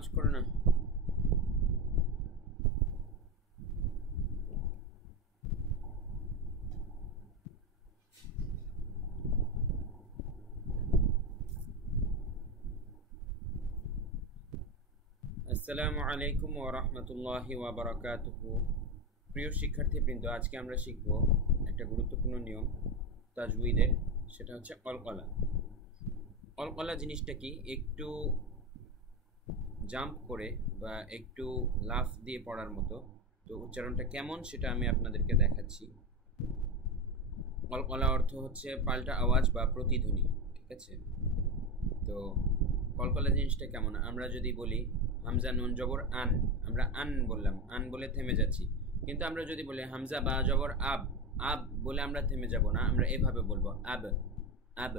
Launch করো না। আসসালামু আলাইকুম ওয়া রাহমাতুল্লাহি ওয়া বারাকাতুহু। প্রিয় শিক্ষার্থীবৃন্দ, আজকে আমরা শিখব একটা গুরুত্বপূর্ণ নিয়ম তাজউইদের, সেটা হচ্ছে কলকলা। কলকলা জিনিসটা কি, একটু জাম্প করে বা একটু লাফ দিয়ে পড়ার মতো। তো উচ্চারণটা কেমন সেটা আমি আপনাদেরকে দেখাচ্ছি। কলকলা অর্থ হচ্ছে পাল্টা আওয়াজ বা প্রতিধ্বনি, ঠিক আছে? তো কলকলা জিনিসটা কেমন, আমরা যদি বলি হামজা নুন জবর আন, আমরা আন বললাম, আন বলে থেমে যাচ্ছি। কিন্তু আমরা যদি বলি হামজা বা জবর আব, আব বলে আমরা থেমে যাব না, আমরা এভাবে বলবো আব, আব।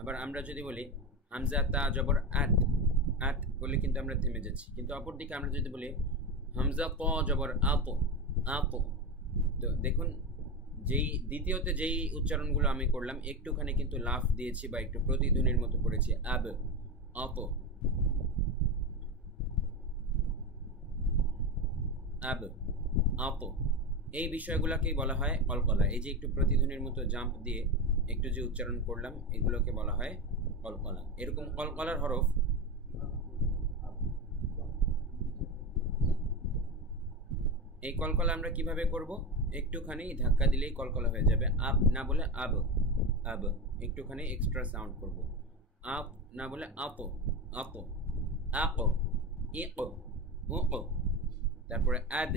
আবার আমরা যদি বলি হামজা তা জবর আত, আত বলে কিন্তু আমরা থেমে যাচ্ছি। কিন্তু অপরদিকে আমরা যদি বলি হামজা ত জবর আত, আত, তো দেখুন দ্বিতীয়তে যেই উচ্চারণগুলো আমি করলাম একটুখানি কিন্তু লাফ দিয়েছি বা একটু প্রতিধ্বনির মতো করেছি, আব, আত, আব, আত, এই বিষয়গুলোকেই বলা হয় কলকলা। এই যে একটু প্রতিধ্বনির মতো জাম্প দিয়ে একটু যে উচ্চারণ করলাম, এগুলোকে বলা হয় কলকলা। এরকম কলকলার হরফ এই কলকলা আমরা কিভাবে করব, একটুখানি ধাক্কা দিলেই কলকলা হয়ে যাবে। আব না বলে আব, আব একটুখানি এক্সট্রা সাউন্ড করব। আপ না বলে আপ, আপ, আপ, ইক, উক, তারপরে আদ।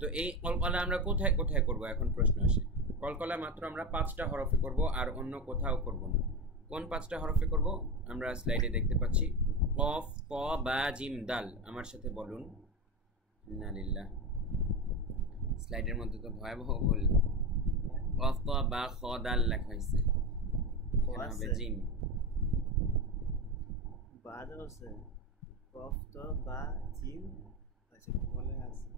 তো এই কলকলা আমরা কোথায় কোথায় করব, এখন প্রশ্ন আসে। কলকলা মাত্র আমরা 5টা হরফে করব, আর অন্য কোথাও করব না। কোন 5টা হরফে করব আমরা স্লাইডে দেখতে পাচ্ছি। কফ, ত, বা, জিম, দাল। আমার সাথে বলুন ইন্নালিল্লাহ। স্লাইডের মধ্যে তো ভয়াবহ ভুল, কফ, ত, বা, খ, দাল লেখা হয়েছে, এখানে হবে জিম। বাদ আছে কফ তো বা জিম, আচ্ছা বলে আছে,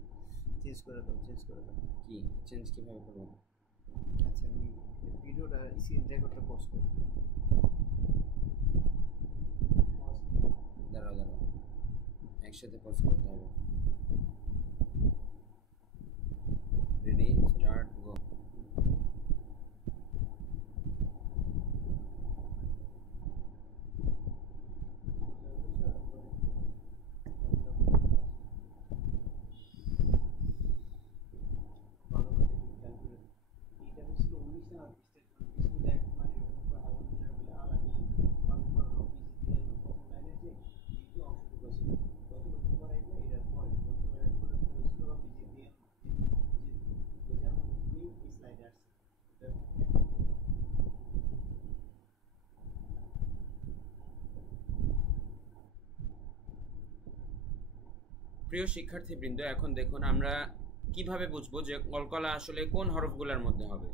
চেঞ্জ করে দাও, চেঞ্জ করে দাও। কি চেঞ্জ কিভাবে করব? আচ্ছা আমি ভিডিওটা স্ক্রিন রেকর্ডটা পজ করব। দাঁড়াও দাঁড়াও, একসাথে পজ করতে হবে। রেডি, স্টার্ট, গো। প্রিয় শিক্ষার্থীবৃন্দ, এখন দেখুন আমরা কিভাবে বুঝবো যে কলকলা আসলে কোন হরফগুলোর মধ্যে হবে।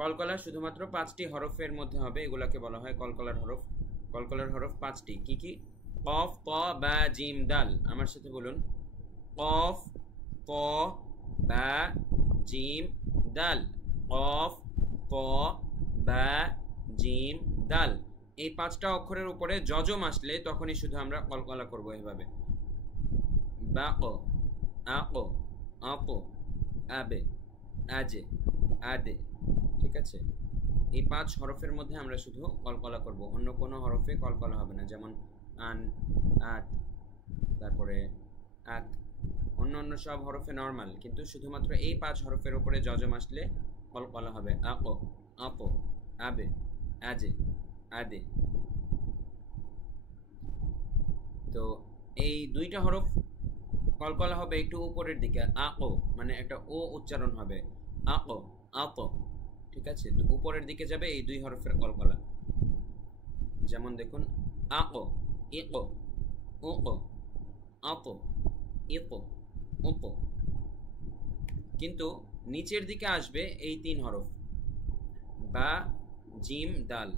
কলকলা শুধুমাত্র 5টি হরফের মধ্যে হবে, এগুলোকে বলা হয় কলকলার হরফ। কলকলার হরফ 5টি, কি কি? কফ, ত, বা, জিম, দাল। আমার সাথে বলুন কফ, ত, বা, জিম, দাল। কফ, ত, বা, জিম, দাল। এই 5টা অক্ষরের উপরে যজম আসলে তখনই শুধু আমরা কলকলা করব এভাবে। বাক, আক, আক, আবে, আজে, আদে, ঠিক আছে? এই 5 হরফের মধ্যে আমরা শুধু কলকলা করব, অন্য কোনো হরফে কলকলা হবে না। যেমন আন, আত, তারপরে আক, অন্য অন্য সব হরফে নর্মাল, কিন্তু শুধুমাত্র এই 5 হরফের উপরে যজম আসলে কলকলা হবে। আক, আপ, আবে, আজে, আদে। তো এই 2টা হরফ কলকলা হবে একটু উপরের দিকে, আও, মানে একটা ও উচ্চারণ হবে, আও, আত, ঠিক আছে? তো উপরের দিকে যাবে এই 2 হরফের কলকলা। যেমন দেখুন আও, ইক, উক, আত, ইক, উক। কিন্তু নিচের দিকে আসবে এই 3 হরফ, বা, জিম, দাল।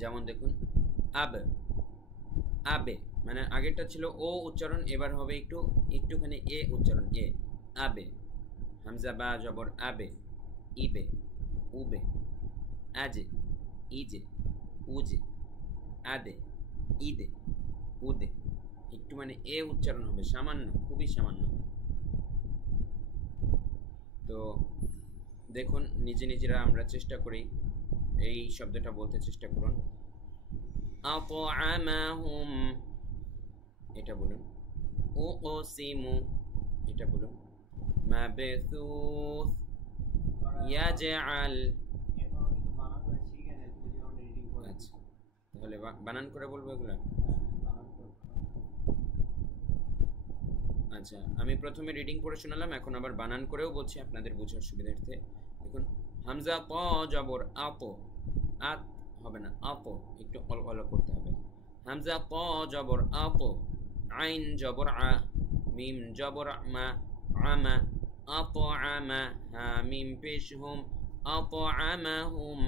যেমন দেখুন আব, আবে, মানে আগেরটা ছিল ও উচ্চারণ, এবার হবে একটুখানি এ উচ্চারণ, এ, আবে। হামজা বা জবর আবে, ইবে, উবে, আজে, ইজে, উজে, আদে, ইদে, উদে, একটু মানে এ উচ্চারণ হবে, সামান্য, খুবই সামান্য। তো দেখুন নিজে নিজেরা আমরা চেষ্টা করি, এই শব্দটা বলতে চেষ্টা করুন। আতআমাহুম, এটা বলুন। উকসিমু, এটা বলুন। মাবসুস, ইয়াজআল। এখনো কিন্তু বানানটা শিখে নেই, তুমি যখন রিডিং করো। আচ্ছা, তাহলে বানান করে বলবো এগুলা। বানান করো। আচ্ছা, আমি প্রথমে রিডিং পড়ে শোনালাম, এখন আবার বানান করেও বলছি আপনাদের বোঝার সুবিধার্থে। দেখুন, হামজা ক জবর আত, আত হবে না, আত, একটু অলগলা করতে হবে। হামজা ক জবর আত, আইন জবর আ, মিম জবর মা, আমা, আত আমা, হা মিম পেশ হুম, আত আমাহুম।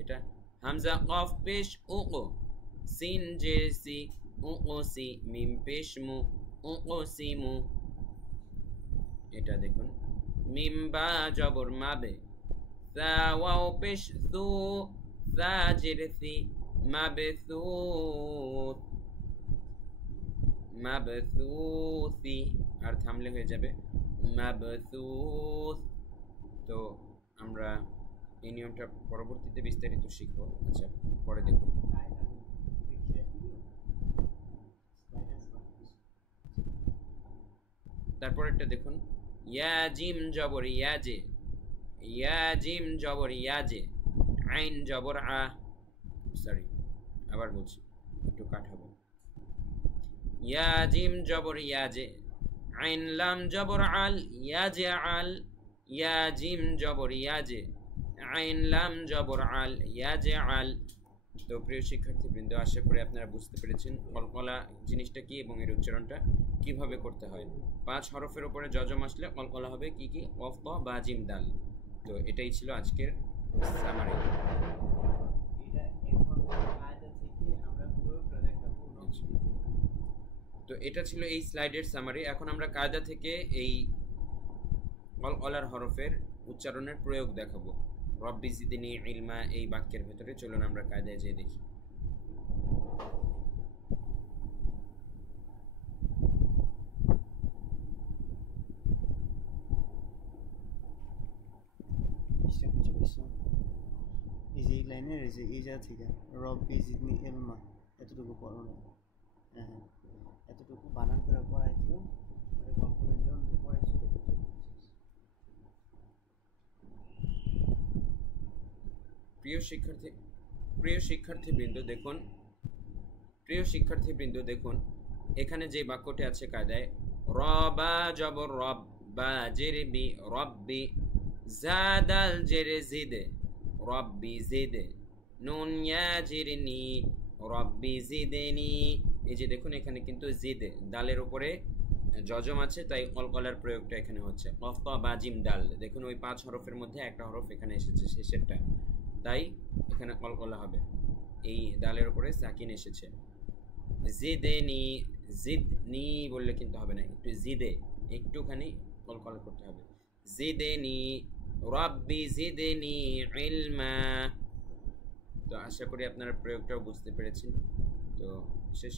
এটা হামজা কফ পেশ উক, সিন জেসি, উকসি, মিম পেশ মু, উকসিমু। এটা দেখুন, মিম বা জবর মাবে, সা ওয়াও পেশ সু, সা জের সি, মাবসুত, মাবসুসি, আর থামলে হয়ে যাবে মাবসুস। তো আমরা এই নিয়মটা পরবর্তীতে বিস্তারিত শিখবো। আচ্ছা, পরে দেখুন। তারপরেরটা দেখুন, ইয়া জিম জবর ইয়াজে, ইয়া জিম জবর ইয়াজে, আইন জবর আ, সরি আবার বলছি, একটু কাট হবে। ইয়া জিম জবর ইয়াজে, আইন লাম জবর আল, ইয়াজে আল, ইয়া জিম জবর ইয়াজে, আইন লাম জবর আল, ইয়াজে আল। তো প্রিয় শিক্ষার্থীবৃন্দ, আশা করি আপনারা বুঝতে পেরেছেন কলকলা জিনিসটা কি এবং এর উচ্চারণটা কিভাবে করতে হয়। 5 হরফের উপরে যজম আসলে কলকলা হবে কি কি, কফ, ক, বা, জিম, দাল। তো এটাই ছিল আজকের সামারি। এটা এখন কায়দা থেকে আমরা প্রয়োগটা দেখাবো। তো এটা ছিল এই স্লাইডের সামারি। এখন আমরা কায়দা থেকে এই কলকলার হরফের উচ্চারণের প্রয়োগ দেখাবো। রব্বি জিদনি ইলমা এই বাক্যের ভেতরে চলুন আমরা কায়দায় যেয়ে দেখি। এই যে এই লাইনের এই যে এই জায়গা থেকে রব্বি জিদনি ইলমা এতটুকু পড়ো না। হ্যাঁ হ্যাঁ, এতটুকু বানান করে পড়াই দিও, পরে কখনো নিয়ম যে পড়াইছো দেখতে। প্রিয় শিক্ষার্থীবৃন্দ দেখুন, প্রিয় শিক্ষার্থীবৃন্দ দেখুন, এখানে যে বাক্যটি আছে কায়দায়, রবা জবর রব, বা জেরে বি, রব্বি, জাদাল জেরে জিদে, রব্বি জিদে, নুন ইয়া জিরনি, রব্বি জিদেনি। এই যে দেখুন এখানে কিন্তু জিদে, দালের উপরে যজম আছে, তাই কলকলার প্রয়োগটা এখানে হচ্ছে। কফ, ত, বা, জিম, দাল। দেখুন ওই 5 হরফের মধ্যে একটা হরফ এখানে এসেছে, শেষেরটা, তাই এখানে কলকলা হবে। এই দালের উপরে সাকিন এসেছে। জিদেনি, জিদনি বললে কিন্তু হবে না, একটু জিদে, একটুখানি কলকলা করতে হবে। জিদেনি, রব্বি জিদেনি ইলমা। তো আশা করি আপনারা প্রয়োগটাও বুঝতে পেরেছেন। তো শেষ,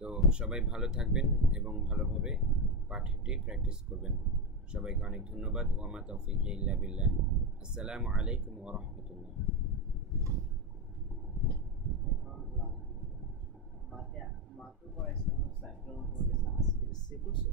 তো সবাই ভালো থাকবেন এবং ভালোভাবে পাঠটি প্র্যাকটিস করবেন। সবাইকে অনেক ধন্যবাদ। ওয়ামা তৌফিক ইল্লা বিল্লাহ। আসসালামু আলাইকুম ওয়া রাহমাতুল্লাহ। মাত্র পড়াইছিলাম সাইক্লোন করে গেছে, আজকে সে করছে।